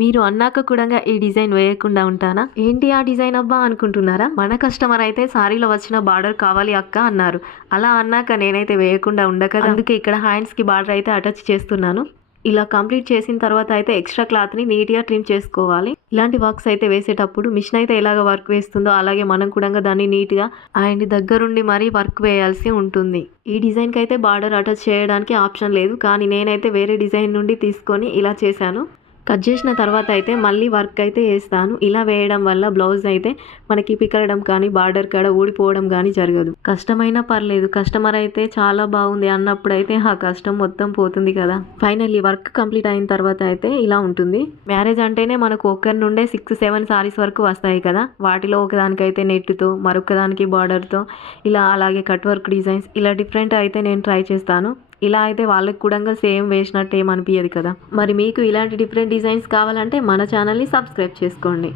మీరు అన్నాక కూడా ఈ డిజైన్ వేయకుండా ఉంటానా? ఏంటి ఆ డిజైన్ అబ్బా అనుకుంటున్నారా? మన కస్టమర్ అయితే సారీలో వచ్చిన బార్డర్ కావాలి అక్క అన్నారు. అలా అన్నాక నేనైతే వేయకుండా ఉండకదా, అందుకే ఇక్కడ హ్యాండ్స్కి బార్డర్ అయితే అటాచ్ చేస్తున్నాను. ఇలా కంప్లీట్ చేసిన తర్వాత అయితే ఎక్స్ట్రా క్లాత్ని నీట్గా ట్రిమ్ చేసుకోవాలి. ఇలాంటి వర్క్స్ అయితే వేసేటప్పుడు మిషన్ అయితే ఎలాగ వర్క్ వేస్తుందో అలాగే మనం కూడా దాన్ని నీట్గా అండ్ దగ్గరుండి మరీ వర్క్ వేయాల్సి ఉంటుంది. ఈ డిజైన్కి అయితే బార్డర్ అటాచ్ చేయడానికి ఆప్షన్ లేదు, కానీ నేనైతే వేరే డిజైన్ నుండి తీసుకొని ఇలా చేశాను. కట్ చేసిన తర్వాత అయితే మళ్ళీ వర్క్ అయితే వేస్తాను. ఇలా వేయడం వల్ల బ్లౌజ్ అయితే మనకి పికలడం కానీ బార్డర్ కాడ ఊడిపోవడం కానీ జరగదు. కష్టమైనా పర్లేదు, కస్టమర్ అయితే చాలా బాగుంది అన్నప్పుడు అయితే ఆ కష్టం మొత్తం పోతుంది కదా. ఫైనల్లీ వర్క్ కంప్లీట్ అయిన తర్వాత అయితే ఇలా ఉంటుంది. మ్యారేజ్ అంటేనే మనకు ఒక్కరి నుండే 6-7 సారీస్ వరకు వస్తాయి కదా. వాటిలో ఒకదానికైతే నెట్తో, మరొకదానికి బార్డర్తో, ఇలా అలాగే కట్ వర్క్ డిజైన్స్ ఇలా డిఫరెంట్ అయితే నేను ట్రై చేస్తాను. ఇలా అయితే వాళ్ళకి కూడా సేమ్ వేసినట్టు ఏమనిపించదు కదా. మరి మీకు ఇలాంటి డిఫరెంట్ డిజైన్స్ కావాలంటే మన ఛానల్ని సబ్స్క్రైబ్ చేసుకోండి.